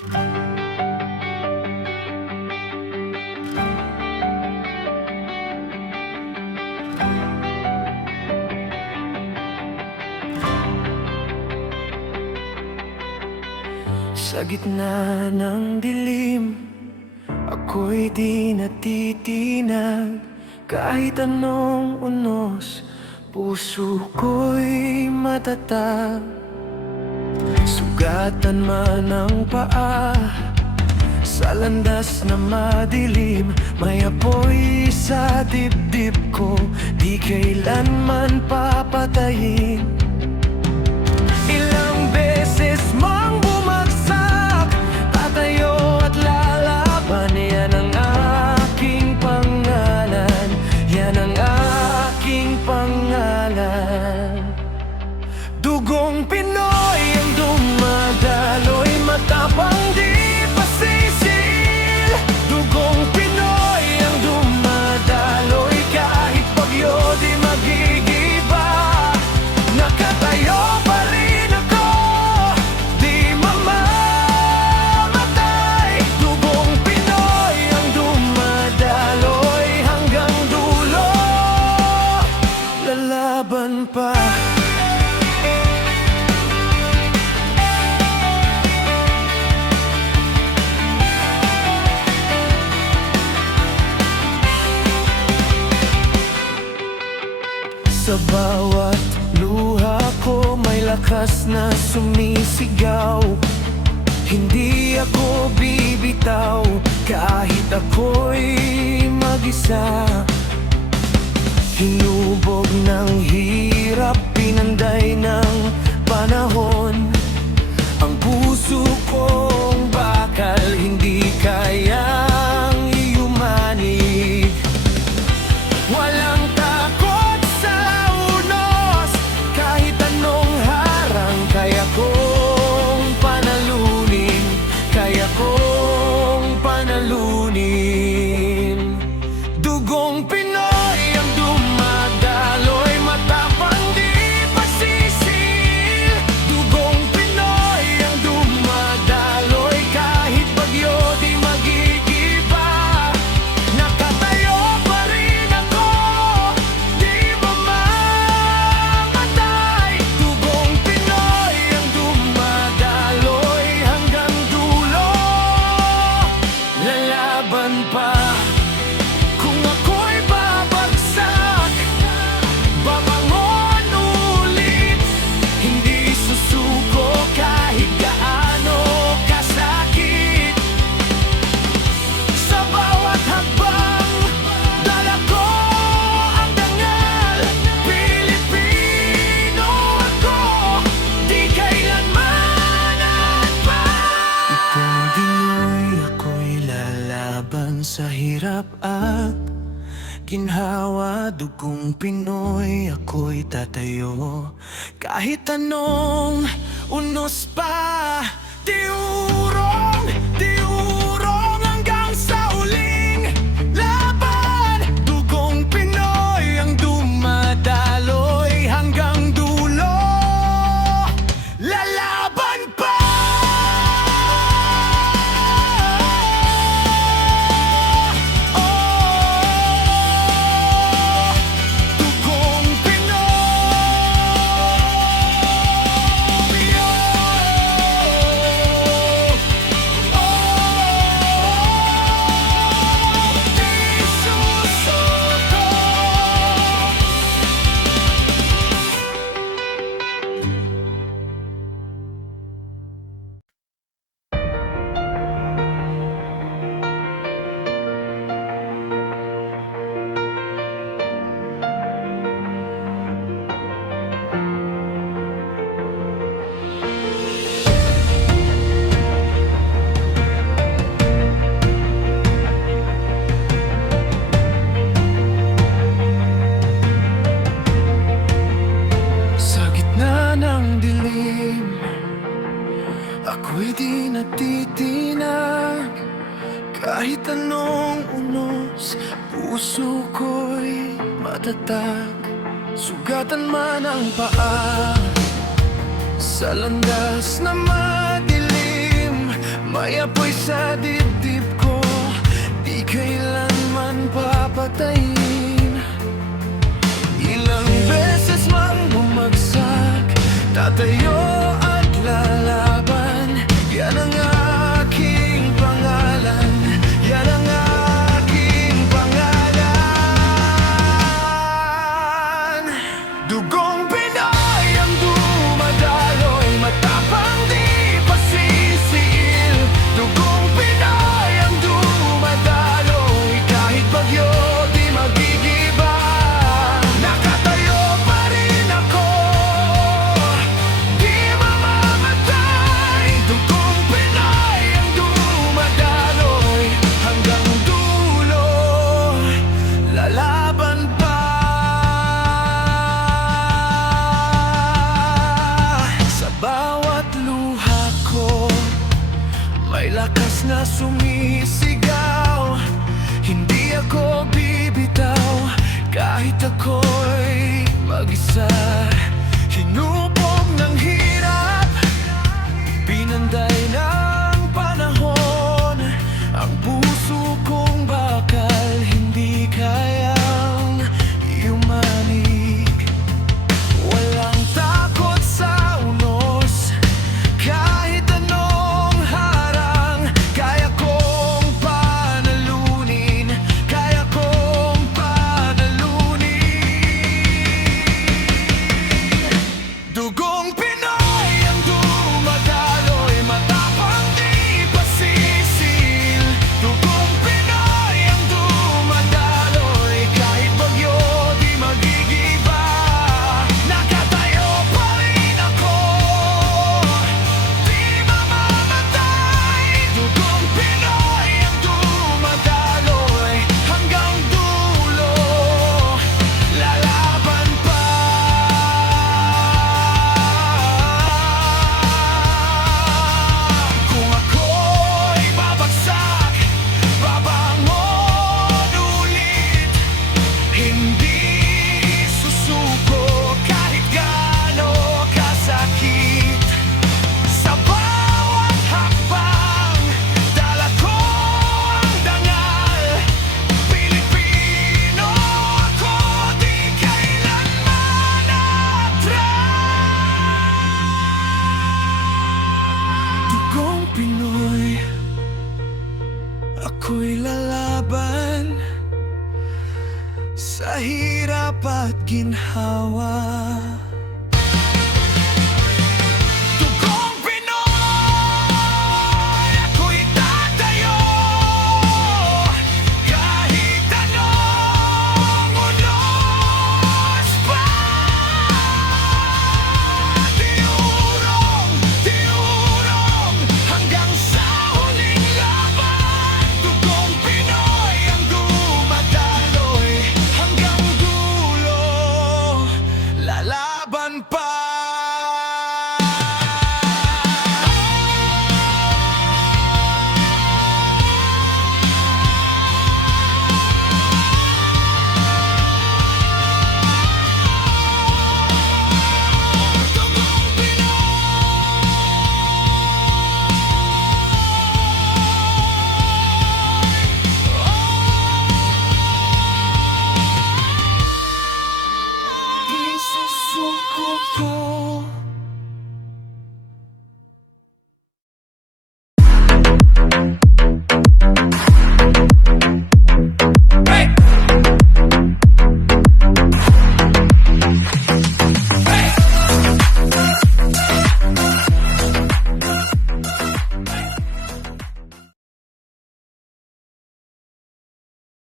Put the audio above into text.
Sa gitna ng dilim, ako'y di natitinag. Kahit anong unos, puso ko'y matatag. Sugatan man ang paa sa landas na madilim, may apoy sa dibdib ko, di kailanman papatayin. Ilang beses mang bumagsak, tatayo at lalaban. Yan ang aking pangalan, yan ang aking pangalan. Dugong Pinoy ang dumadaloy, matapang di pasisil. Dugong Pinoy ang dumadaloy, kahit bagyo di magigiba. Nakatayo pa rin ako, di mamamatay. Dugong Pinoy ang dumadaloy, hanggang dulo lalaban pa. Sa bawat luha ko may lakas na sumisigaw. Hindi ako bibitaw kahit ako'y mag-isa. Hinubog ng hirap, pinanday ng panahon. Ang puso kong bakal hindi kayang iyumanig. Walang takot sa unos, kahit anong harang kaya kong panalunin, kaya kong panalunin. Dugong Pinoy ang dumadaloy, matapang di pasisil. Dugong Pinoy ang dumadaloy, kahit bagyo di magigiba. Nakatayo pa rin ako, di mamamatay. Dugong Pinoy ang dumadaloy, hanggang dulo lalaban pa. Kung ako'y babagsak, babangon ulit. Hindi susuko kahit gaano kasakit. Sa bawat hakbang, dala ko ang dangal. Pilipino ako, di kailanman atpa. Ipong Pinoy, ako'y lalaban sa hirap at ginhawa. Dugong Pinoy, ako'y tatayo kahit anong unos pa. Diurong, diurong hanggang sa uling laban. Dugong Pinoy ang dumadaloy, hanggang dulo lalaban pa. Dugong Di susuko. Sa gitna ng dilim, ako'y di natitinag. Kahit anong unos, puso ko'y matatag. Sugatan man ang paa sa landas na madilim, may May apoy sa dibdib ko, di kailanman papatayin. Ilang beses mang bumagsak, tatayo at lalaban. Yan ang aking pangalan, yan ang aking pangalan. Dugong Pinoy ang dumadaloy, matapang di pasisiil. Dugong Pinoy ang dumadaloy, kahit bagyo di magigiba. Nakatayo pa rin ako, di mamamatay. Dugong Pinoy ang dumadaloy, hanggang dulo lalaban pa. Sa bawat luha ko, may lakas na sumisigaw. Hindi ako bibitaw, kahit ako'y mag-isa. Hinubog ng hirap, pinanday ng panahon. Ang puso kong bakal, hindi kayang yumanig. Walang takot sa unos, kahit anong harang. Kaya kong panalunin, kaya kong panalunin. Dugong Pinoy ang dumadaloy, matapang di pasisil. Dugong Pinoy ang dumadaloy, kahit bagyo di magigiba. Nakatayo pa rin ako, di mamamatay. Dugong Pinoy ang dumadaloy, hanggang dulo lalaban pa. Kung ako'y babagsak, babangon ulit. Hindi susuko kahit gaano kasakit. Sa bawat hakbang, dala ko ang dangal. Pilipino ako, di kailanman atras. Dugong Pinoy, ako'y lalaban sa hirap at ginhawa. Dugong Pinoy, ako'y tatayo, kahit anong unos pa. Tiurong, tiurong, hanggang sa huling laban. Dugong Pinoy ang dumadaloy, hanggang dulo lalaban pa. Dugong Pinoy, di susuko to.